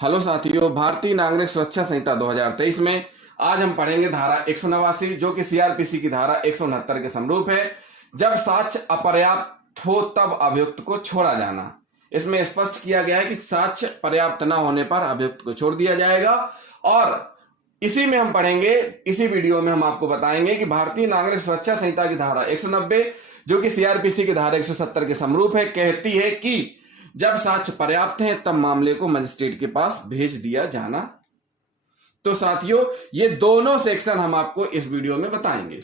Hello साथियों, भारतीय नागरिक सुरक्षा संहिता 2023 में आज हम पढ़ेंगे धारा 189 जो कि सीआरपीसी की धारा 169 के समरूप है। जब साक्ष्य अपर्याप्त हो तब अभियुक्त को छोड़ा जाना। इसमें स्पष्ट किया गया है कि साक्ष्य पर्याप्त न होने पर अभियुक्त को छोड़ दिया जाएगा। और इसी में हम पढ़ेंगे, इसी वीडियो में हम आपको बताएंगे कि भारतीय नागरिक सुरक्षा संहिता की धारा 190 जो कि सीआरपीसी की धारा 170 के समरूप है, कहती है कि जब साक्ष्य पर्याप्त हैं तब मामले को मजिस्ट्रेट के पास भेज दिया जाना। तो साथियों, ये दोनों सेक्शन हम आपको इस वीडियो में बताएंगे,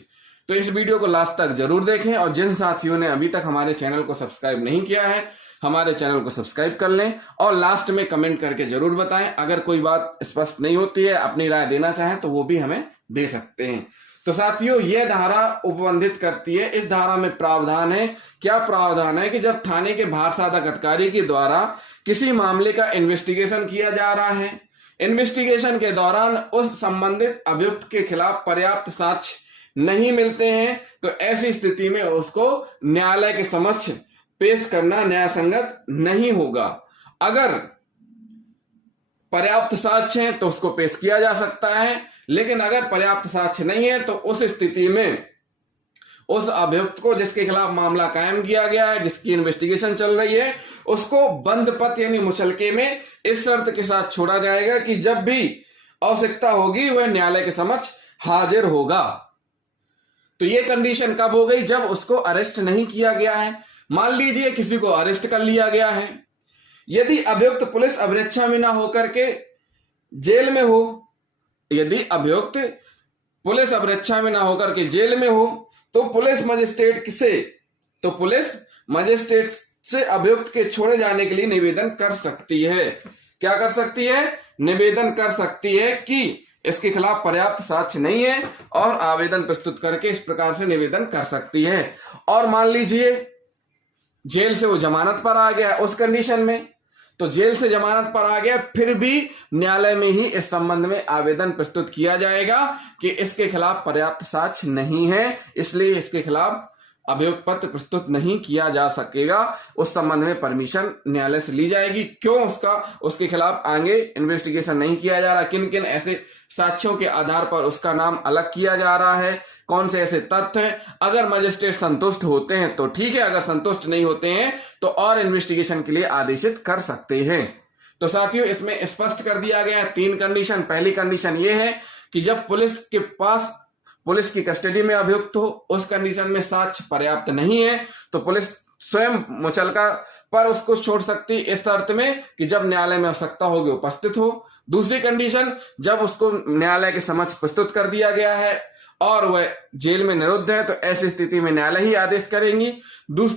तो इस वीडियो को लास्ट तक जरूर देखें। और जिन साथियों ने अभी तक हमारे चैनल को सब्सक्राइब नहीं किया है, हमारे चैनल को सब्सक्राइब कर लें और लास्ट में कमेंट करके जरूर बताएं। अगर कोई बात स्पष्ट नहीं होती है, अपनी राय देना चाहें तो वो भी हमें दे सकते हैं। तो साथियों, यह धारा उपबंधित करती है, इस धारा में प्रावधान है। क्या प्रावधान है कि जब थाने के भारसाधक अधिकारी के द्वारा किसी मामले का इन्वेस्टिगेशन किया जा रहा है, इन्वेस्टिगेशन के दौरान उस संबंधित अभियुक्त के खिलाफ पर्याप्त साक्ष्य नहीं मिलते हैं, तो ऐसी स्थिति में उसको न्यायालय के समक्ष पेश करना न्यायसंगत नहीं होगा। अगर पर्याप्त साक्ष्य है तो उसको पेश किया जा सकता है, लेकिन अगर पर्याप्त साक्ष्य नहीं है तो उस स्थिति में उस अभियुक्त को जिसके खिलाफ मामला कायम किया गया है, जिसकी इन्वेस्टिगेशन चल रही है, उसको बंद पथ यानी मुचलके में इस शर्त के साथ छोड़ा जाएगा कि जब भी आवश्यकता होगी वह न्यायालय के समक्ष हाजिर होगा। तो यह कंडीशन कब हो गई? जब उसको अरेस्ट नहीं किया गया है। मान लीजिए किसी को अरेस्ट कर लिया गया है, यदि अभियुक्त पुलिस अभिरक्षा में ना होकर के जेल में हो, यदि अभियुक्त पुलिस अभिरक्षा में ना होकर के जेल में हो, तो पुलिस मजिस्ट्रेट से अभियुक्त के छोड़े जाने के लिए निवेदन कर सकती है। क्या कर सकती है? निवेदन कर सकती है कि इसके खिलाफ पर्याप्त साक्ष्य नहीं है, और आवेदन प्रस्तुत करके इस प्रकार से निवेदन कर सकती है। और मान लीजिए जेल से वो जमानत पर आ गया, उस कंडीशन में तो जेल से जमानत पर आ गया, फिर भी न्यायालय में ही इस संबंध में आवेदन प्रस्तुत किया जाएगा कि इसके खिलाफ पर्याप्त साक्ष्य नहीं है, इसलिए इसके खिलाफ अभियोग पत्र प्रस्तुत नहीं किया जा सकेगा। उस संबंध में परमिशन न्यायालय से ली जाएगी। क्यों उसके खिलाफ आगे इन्वेस्टिगेशन नहीं किया जा रहा, किन किन ऐसे साक्ष्यों के आधार पर उसका नाम अलग किया जा रहा है, कौन से ऐसे तथ्य हैं। अगर मजिस्ट्रेट संतुष्ट होते हैं तो ठीक है, अगर संतुष्ट नहीं होते हैं तो और इन्वेस्टिगेशन के लिए आदेशित कर सकते हैं। तो साथियों, इसमें स्पष्ट कर दिया गया है 3 कंडीशन। पहली कंडीशन ये है कि जब पुलिस की कस्टडी में अभियुक्त हो, उस कंडीशन में साक्ष्य पर्याप्त नहीं है तो पुलिस स्वयं मुचलका पर उसको छोड़ सकती, इस शर्त में कि जब न्यायालय में आवश्यकता होगी उपस्थित हो। दूसरी कंडीशन, जब उसको न्यायालय के समक्ष प्रस्तुत कर दिया गया है और वह जेल में निरुद्ध है, तो ऐसी स्थिति में न्यायालय ही आदेश करेंगी।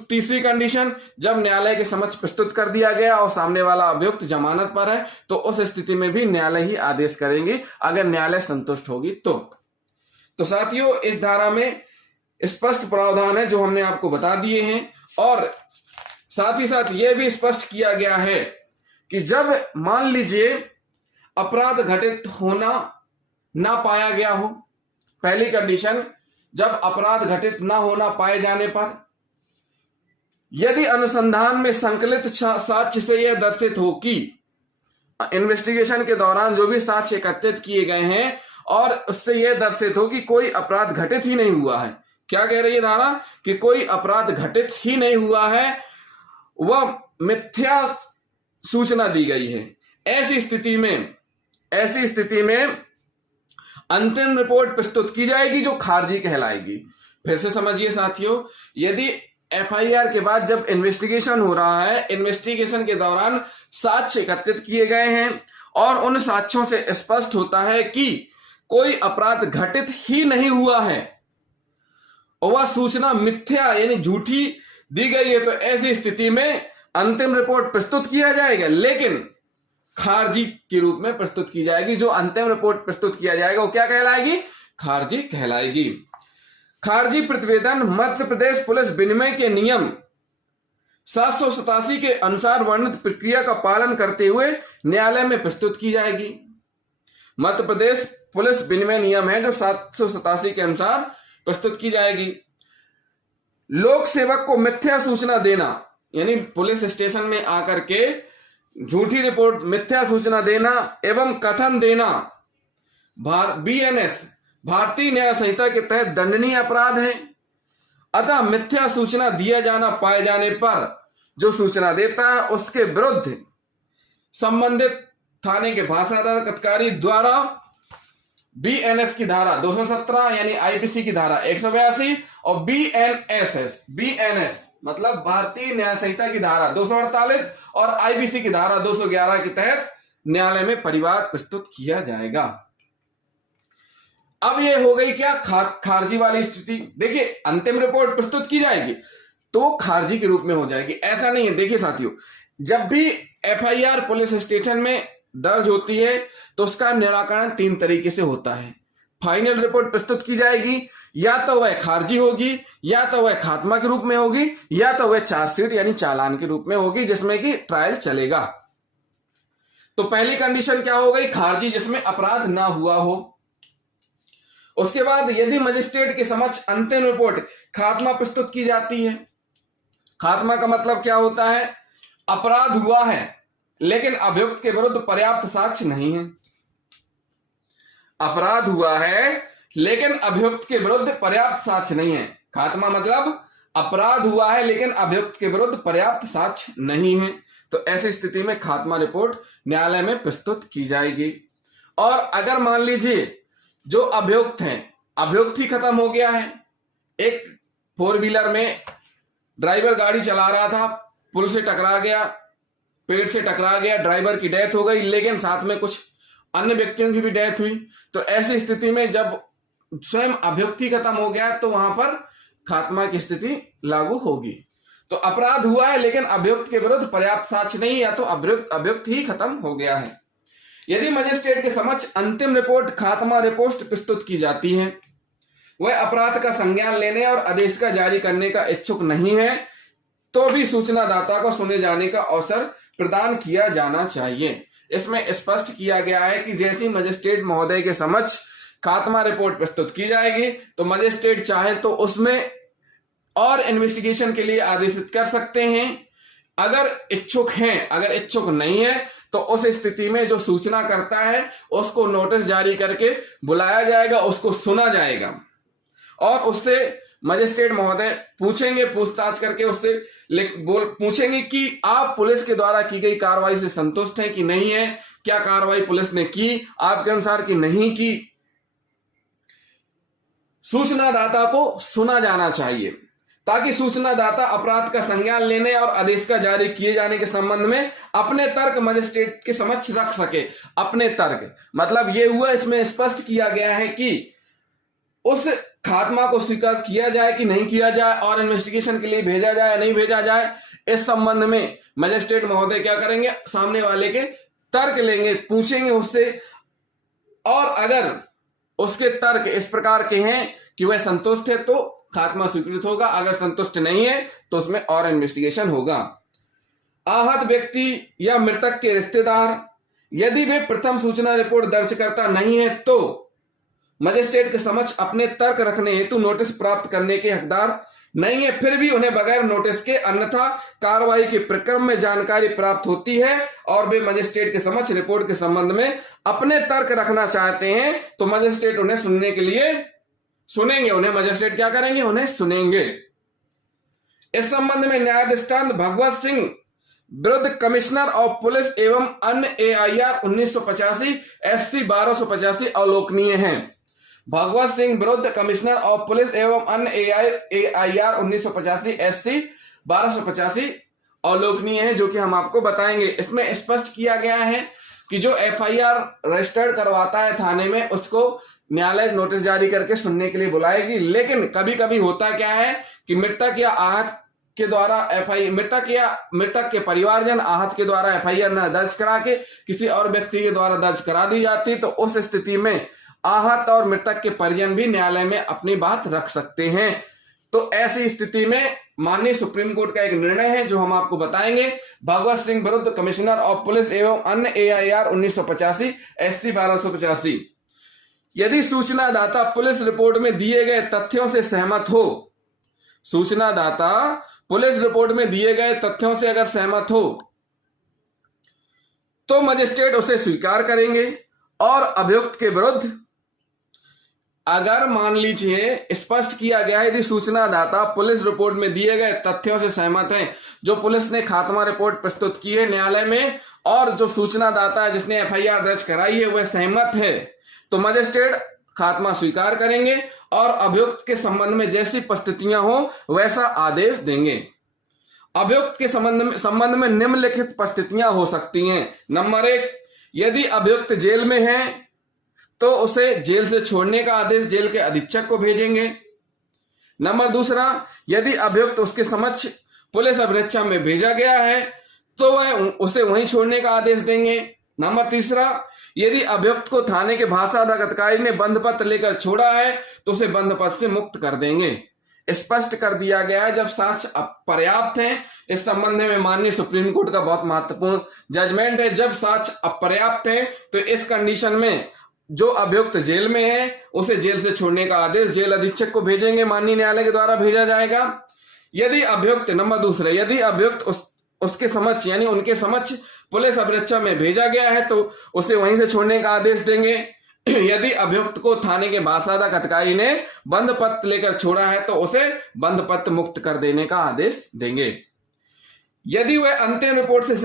तीसरी कंडीशन, जब न्यायालय के समक्ष प्रस्तुत कर दिया गया और सामने वाला अभियुक्त जमानत पर है, तो उस स्थिति में भी न्यायालय ही आदेश करेंगे, अगर न्यायालय संतुष्ट होगी तो साथियों, इस धारा में स्पष्ट प्रावधान है जो हमने आपको बता दिए हैं। और साथ ही साथ यह भी स्पष्ट किया गया है कि जब मान लीजिए अपराध घटित होना ना पाया गया हो, पहली कंडीशन, जब अपराध घटित ना होना पाए जाने पर यदि अनुसंधान में संकलित साक्ष्य से यह दर्शित हो कि इन्वेस्टिगेशन के दौरान जो भी साक्ष्य एकत्रित किए गए हैं और उससे यह दर्शित हो कि कोई अपराध घटित ही नहीं हुआ है। क्या कह रही है धारा? कि कोई अपराध घटित ही नहीं हुआ है, वह मिथ्या सूचना दी गई है। ऐसी स्थिति में अंतिम रिपोर्ट प्रस्तुत की जाएगी जो खारिजी कहलाएगी। फिर से समझिए साथियों, यदि एफआईआर के बाद जब इन्वेस्टिगेशन हो रहा है, इन्वेस्टिगेशन के दौरान साक्ष्य एकत्रित किए गए हैं और उन साक्ष्यों से स्पष्ट होता है कि कोई अपराध घटित ही नहीं हुआ है और वह सूचना मिथ्या यानी झूठी दी गई है, तो ऐसी स्थिति में अंतिम रिपोर्ट प्रस्तुत किया जाएगा, लेकिन खारिजी के रूप में प्रस्तुत की जाएगी। जो अंतिम रिपोर्ट प्रस्तुत किया जाएगा वो क्या कहलाएगी? खारिजी कहलाएगी। खारिजी प्रतिवेदन मध्य प्रदेश पुलिस विनिमय के नियम 787 के अनुसार वर्णित प्रक्रिया का पालन करते हुए न्यायालय में प्रस्तुत की जाएगी। मध्य प्रदेश पुलिस विनिमय नियम है जो 787 के अनुसार प्रस्तुत की जाएगी। लोक सेवक को मिथ्या सूचना देना, यानी पुलिस स्टेशन में आकर के झूठी रिपोर्ट, मिथ्या सूचना देना एवं कथन देना BNS भारतीय न्याय संहिता के तहत दंडनीय अपराध है। अतः मिथ्या सूचना दिया जाना पाए जाने पर जो सूचना देता है उसके विरुद्ध संबंधित थाने के भाषादार अधिकारी द्वारा BNS की धारा 217 यानी IPC की धारा 182 और BNS मतलब भारतीय न्याय संहिता की धारा 248 और IPC की धारा 211 के तहत न्यायालय में परिवार प्रस्तुत किया जाएगा। अब ये हो गई क्या खारिजी वाली स्थिति। देखिए अंतिम रिपोर्ट प्रस्तुत की जाएगी तो खारिजी के रूप में हो जाएगी, ऐसा नहीं है। देखिए साथियों, जब भी FIR पुलिस स्टेशन में दर्ज होती है तो उसका निराकरण 3 तरीके से होता है। फाइनल रिपोर्ट प्रस्तुत की जाएगी, या तो वह खारिजी होगी, या तो वह खात्मा के रूप में होगी, या तो वह चार्जशीट यानी चालान के रूप में होगी जिसमें कि ट्रायल चलेगा। तो पहली कंडीशन क्या हो गई, खारिजी जिसमें अपराध ना हुआ हो। उसके बाद यदि मजिस्ट्रेट के समक्ष अंतिम रिपोर्ट खात्मा प्रस्तुत की जाती है, खात्मा का मतलब क्या होता है, अपराध हुआ है लेकिन अभियुक्त के विरुद्ध पर्याप्त साक्ष्य नहीं है। अपराध हुआ है लेकिन अभियुक्त के विरुद्ध पर्याप्त साक्ष्य नहीं है। खात्मा मतलब अपराध हुआ है लेकिन अभियुक्त के विरुद्ध पर्याप्त साक्ष्य नहीं है। तो ऐसी स्थिति में खात्मा रिपोर्ट न्यायालय में प्रस्तुत की जाएगी। और अगर मान लीजिए जो अभियुक्त हैं, अभियुक्त ही खत्म हो गया है, एक 4 व्हीलर में ड्राइवर गाड़ी चला रहा था, पुल से टकरा गया, पेड़ से टकरा गया, ड्राइवर की डेथ हो गई लेकिन साथ में कुछ अन्य व्यक्तियों की भी डेथ हुई। तो ऐसी स्थिति में जब स्वयं अभियुक्त ही खत्म हो गया तो वहां पर खात्मा की स्थिति लागू होगी। तो अपराध हुआ है लेकिन अभियुक्त के विरुद्ध पर्याप्त साक्ष्य नहीं, या तो अभियुक्त ही खत्म हो गया है। यदि मजिस्ट्रेट के समक्ष अंतिम रिपोर्ट खात्मा रिपोर्ट प्रस्तुत की जाती है, वह अपराध का संज्ञान लेने और आदेश का जारी करने का इच्छुक नहीं है, तो भी सूचनादाता को सुने जाने का अवसर प्रदान किया जाना चाहिए। इसमें स्पष्ट किया गया है कि जैसी मजिस्ट्रेट महोदय के समक्ष खात्मा रिपोर्ट प्रस्तुत की जाएगी तो मजिस्ट्रेट चाहे तो उसमें और इन्वेस्टिगेशन के लिए आदेशित कर सकते हैं। अगर इच्छुक हैं, अगर इच्छुक नहीं है तो उस स्थिति में जो सूचना करता है उसको नोटिस जारी करके बुलाया जाएगा, उसको सुना जाएगा और उससे मजिस्ट्रेट महोदय पूछेंगे, पूछताछ करके उससे पूछेंगे कि आप पुलिस के द्वारा की गई कार्रवाई से संतुष्ट हैं कि नहीं है, क्या कार्रवाई पुलिस ने की आपके अनुसार कि नहीं की। सूचनादाता को सुना जाना चाहिए ताकि सूचनादाता अपराध का संज्ञान लेने और आदेश का जारी किए जाने के संबंध में अपने तर्क मजिस्ट्रेट के समक्ष रख सके। अपने तर्क मतलब ये हुआ, इसमें स्पष्ट किया गया है कि उस खात्मा को स्वीकार किया जाए कि नहीं किया जाए और इन्वेस्टिगेशन के लिए भेजा जाए या नहीं भेजा जाए। इस संबंध में मजिस्ट्रेट महोदय क्या करेंगे, सामने वाले के तर्क लेंगे, पूछेंगे उससे, और अगर उसके तर्क इस प्रकार के हैं कि वह संतुष्ट है तो खात्मा स्वीकृत होगा, अगर संतुष्ट नहीं है तो उसमें और इन्वेस्टिगेशन होगा। आहत व्यक्ति या मृतक के रिश्तेदार यदि वे प्रथम सूचना रिपोर्ट दर्ज करता नहीं है तो मजिस्ट्रेट के समक्ष अपने तर्क रखने हेतु नोटिस प्राप्त करने के हकदार नहीं है, फिर भी उन्हें बगैर नोटिस के अन्यथा कार्रवाई के प्रक्रम में जानकारी प्राप्त होती है और वे मजिस्ट्रेट के समक्ष रिपोर्ट के संबंध में अपने तर्क रखना चाहते हैं तो मजिस्ट्रेट उन्हें सुनने के लिए सुनेंगे। उन्हें मजिस्ट्रेट क्या करेंगे, उन्हें सुनेंगे। इस संबंध में न्यायाधीश भगवत सिंह विरुद्ध कमिश्नर ऑफ पुलिस एवं अन्य AIR 1985 SC 1285 अवलोकनीय है। भगवत सिंह विरुद्ध कमिश्नर ऑफ पुलिस एवं अन्य AIR 1985 SC 1285 अवलोकनीय है, जो कि हम आपको बताएंगे। इसमें स्पष्ट किया गया है कि जो FIR रजिस्टर्ड करवाता है थाने में उसको न्यायालय नोटिस जारी करके सुनने के लिए बुलाएगी। लेकिन कभी कभी होता क्या है कि मृतक या आहत के द्वारा मृतक के परिवारजन आहत के द्वारा FIR न दर्ज करा के किसी और व्यक्ति के द्वारा दर्ज करा दी जाती, तो उस स्थिति में आहत और मृतक के परिजन भी न्यायालय में अपनी बात रख सकते हैं। तो ऐसी स्थिति में माननीय सुप्रीम कोर्ट का एक निर्णय है जो हम आपको बताएंगे। भगवत सिंह विरुद्ध कमिश्नर ऑफ पुलिस एवं अन्य AIR 1985 SC 1285। यदि सूचनादाता पुलिस रिपोर्ट में दिए गए तथ्यों से सहमत हो, सूचनादाता पुलिस रिपोर्ट में दिए गए तथ्यों से अगर सहमत हो तो मजिस्ट्रेट उसे स्वीकार करेंगे और अभियुक्त के विरुद्ध अगर मान लीजिए स्पष्ट किया गया है यदि सूचनादाता पुलिस रिपोर्ट में दिए गए तथ्यों से सहमत है, जो पुलिस ने खात्मा रिपोर्ट प्रस्तुत की है न्यायालय में और जो सूचनादाता है जिसने एफआईआर दर्ज कराई है वह सहमत है, तो मजिस्ट्रेट खात्मा स्वीकार करेंगे और अभियुक्त के संबंध में जैसी परिस्थितियां हो वैसा आदेश देंगे। अभियुक्त के संबंध में निम्नलिखित परिस्थितियां हो सकती हैं। नंबर 1, यदि अभियुक्त जेल में है तो उसे जेल से छोड़ने का आदेश जेल के अधीक्षक को भेजेंगे। नंबर 2, यदि अभियुक्त उसके समक्ष पुलिस अभिरक्षा में भेजा गया है तो वह उसे वहीं छोड़ने का आदेश देंगे। नंबर 3, यदि अभियुक्त को थाने के भाषादार अधिकारी ने बंद पत्र लेकर छोड़ा है तो उसे बंद पत्र से मुक्त कर देंगे। स्पष्ट कर दिया गया है जब साक्ष्य अपर्याप्त है। इस संबंध में माननीय सुप्रीम कोर्ट का बहुत महत्वपूर्ण जजमेंट है। जब साक्ष्य अपर्याप्त है तो इस कंडीशन में जो अभियुक्त जेल में है उसे जेल से छोड़ने का आदेश जेल अधीक्षक को भेजेंगे, माननीय न्यायालय के द्वारा भेजा जाएगा। यदि अभियुक्त नंबर 2, यदि अभियुक्त उसके समक्ष यानी उनके समक्ष पुलिस अभिरक्षा में भेजा गया है तो उसे वहीं से छोड़ने का आदेश देंगे। यदि अभियुक्त को थाने के भाषादार अधिकारी ने बंद पत्र लेकर छोड़ा है तो उसे बंद पत्र मुक्त कर देने का आदेश देंगे। यदि वह अंतिम रिपोर्ट से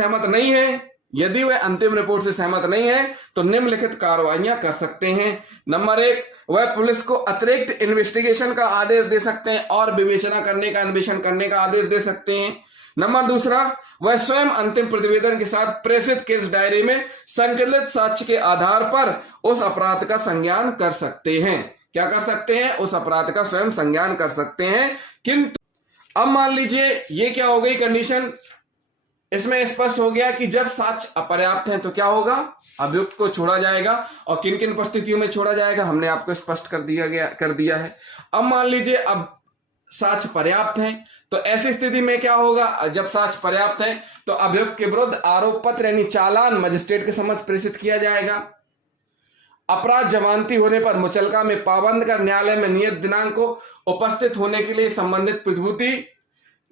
सहमत नहीं है तो निम्नलिखित कार्रवाइयां कर सकते हैं। नंबर 1, वह पुलिस को अतिरिक्त इन्वेस्टिगेशन का आदेश दे सकते हैं और विवेचना करने का अन्वेषण करने का आदेश दे सकते हैं। नंबर 2, वह स्वयं अंतिम प्रतिवेदन के साथ प्रेषित केस डायरी में संकलित साक्ष्य के आधार पर उस अपराध का संज्ञान कर सकते हैं। क्या कर सकते हैं? उस अपराध का स्वयं संज्ञान कर सकते हैं। किंतु अब मान लीजिए ये क्या हो गई कंडीशन, इसमें स्पष्ट हो गया कि जब साक्ष्य अपर्याप्त हैं तो क्या होगा, अभियुक्त को छोड़ा जाएगा और किन किन परिस्थितियों में छोड़ा जाएगा हमने आपको स्पष्ट कर दिया है। अब मान लीजिए अब साक्ष्य पर्याप्त हैं तो ऐसी स्थिति में क्या होगा, जब साक्ष्य पर्याप्त है तो अभियुक्त के विरुद्ध आरोप पत्र यानी चालान मजिस्ट्रेट के समक्ष प्रेषित किया जाएगा। अपराध जमानती होने पर मुचलका में पाबंद कर न्यायालय में नियत दिनांक को उपस्थित होने के लिए संबंधित प्रतिभूति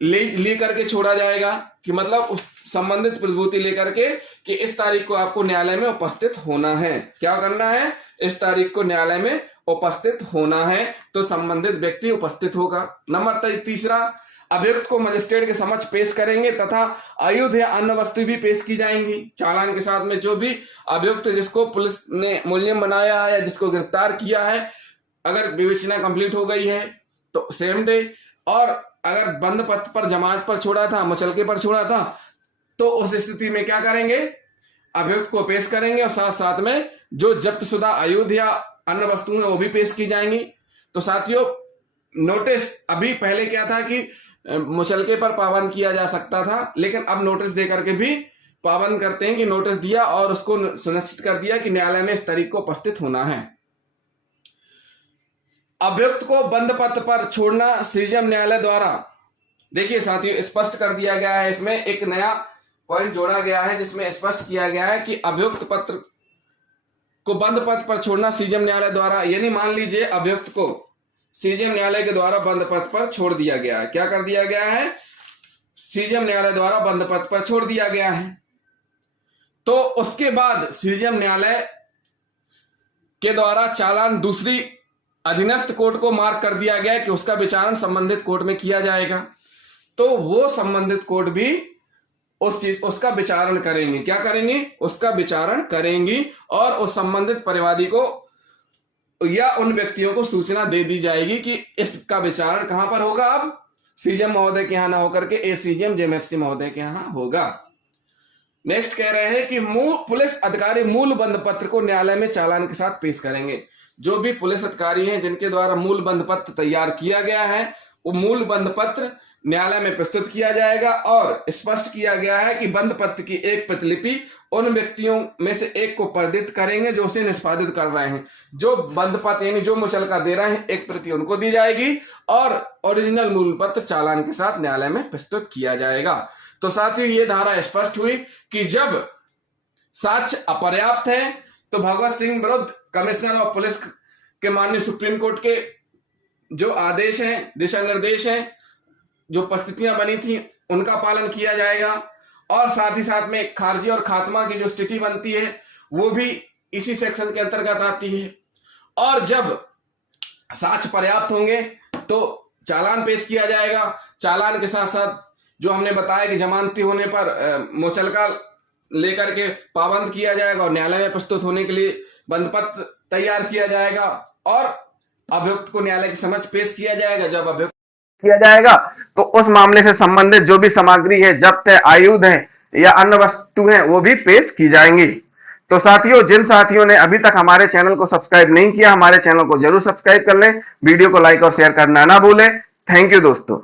ले करके छोड़ा जाएगा कि मतलब उस संबंधित प्रतिभूति लेकर के कि इस तारीख को आपको न्यायालय में उपस्थित होना है। क्या करना है? इस तारीख को न्यायालय में उपस्थित होना है तो संबंधित व्यक्ति उपस्थित होगा। नंबर 3, अभियुक्त को मजिस्ट्रेट के समक्ष पेश करेंगे तथा आयुध या अन्य वस्तु भी पेश की जाएंगी चालान के साथ में। जो भी अभियुक्त जिसको पुलिस ने मुलजिम बनाया है या जिसको गिरफ्तार किया है, अगर विवेचना कंप्लीट हो गई है तो सेम डे, और अगर बंद पत्र पर जमानत पर छोड़ा था, मुचलके पर छोड़ा था, तो उस स्थिति में क्या करेंगे, अभियुक्त को पेश करेंगे और साथ साथ में जो जब्त शुदा आयुध या अन्य वस्तुएं वो भी पेश की जाएंगी। तो साथियों नोटिस, अभी पहले क्या था कि मुचलके पर पाबंद किया जा सकता था, लेकिन अब नोटिस दे करके भी पाबंद करते हैं कि नोटिस दिया और उसको सुनिश्चित कर दिया कि न्यायालय में इस तारीख को उपस्थित होना है। अभियुक्त को बंद पत्र पर छोड़ना सीजेएम न्यायालय द्वारा, देखिए साथियों स्पष्ट कर दिया गया है, इसमें एक नया पॉइंट जोड़ा गया है जिसमें स्पष्ट किया गया है कि अभियुक्त पत्र को बंद पत्र पर छोड़ना सीजेएम न्यायालय द्वारा, यानी मान लीजिए अभियुक्त को सीजेएम न्यायालय के द्वारा बंद पत्र पर छोड़ दिया गया है। क्या कर दिया गया है? सीजेएम न्यायालय द्वारा बंद पत्र पर छोड़ दिया गया है। तो उसके बाद सीजेएम न्यायालय के द्वारा चालान दूसरी अधीनस्थ कोर्ट को मार्क कर दिया गया है कि उसका विचारण संबंधित कोर्ट में किया जाएगा। तो वो संबंधित कोर्ट भी उसका विचारण करेंगे। क्या करेंगे? उसका विचारण करेंगी और उस संबंधित परिवादी को या उन व्यक्तियों को सूचना दे दी जाएगी कि इसका विचारण कहां पर होगा, अब सीजेएम महोदय के यहां ना होकर के एसीजेएम जेएमएफसी महोदय के यहां होगा। नेक्स्ट कह रहे हैं कि पुलिस अधिकारी मूल बंद पत्र को न्यायालय में चालान के साथ पेश करेंगे। जो भी पुलिस अधिकारी हैं जिनके द्वारा मूल बंद पत्र तैयार किया गया है वो मूल बंद पत्र न्यायालय में प्रस्तुत किया जाएगा और स्पष्ट किया गया है कि बंद पत्र की एक प्रतिलिपि उन व्यक्तियों में से एक को प्रदत्त करेंगे जो उसे निष्पादित कर रहे हैं। जो बंद पत्र यानी जो मुचलका दे रहे हैं एक प्रति उनको दी जाएगी और ओरिजिनल मूल पत्र चालान के साथ न्यायालय में प्रस्तुत किया जाएगा। तो साथियों ये धारा स्पष्ट हुई कि जब साक्ष्य अपर्याप्त है तो भगवत सिंह विरुद्ध कमिश्नर ऑफ पुलिस के माननीय सुप्रीम कोर्ट के जो आदेश हैं, दिशा निर्देश हैं, जो परिस्थितियां बनी थी उनका पालन किया जाएगा और साथ ही साथ में खारिजी और खात्मा की जो स्थिति बनती है वो भी इसी सेक्शन के अंतर्गत आती है। और जब साक्ष्य पर्याप्त होंगे तो चालान पेश किया जाएगा। चालान के साथ साथ जो हमने बताया कि जमानती होने पर मुचलका लेकर के पाबंद किया जाएगा और न्यायालय में प्रस्तुत होने के लिए बंधपत्र तैयार किया जाएगा और अभियुक्त को न्यायालय के समक्ष पेश किया जाएगा। जब अभियुक्त किया जाएगा तो उस मामले से संबंधित जो भी सामग्री है, जब्त है, आयुध है या अन्य वस्तु है, वो भी पेश की जाएंगी। तो साथियों, जिन साथियों ने अभी तक हमारे चैनल को सब्सक्राइब नहीं किया, हमारे चैनल को जरूर सब्सक्राइब कर लें। वीडियो को लाइक और शेयर करना ना भूलें। थैंक यू दोस्तों।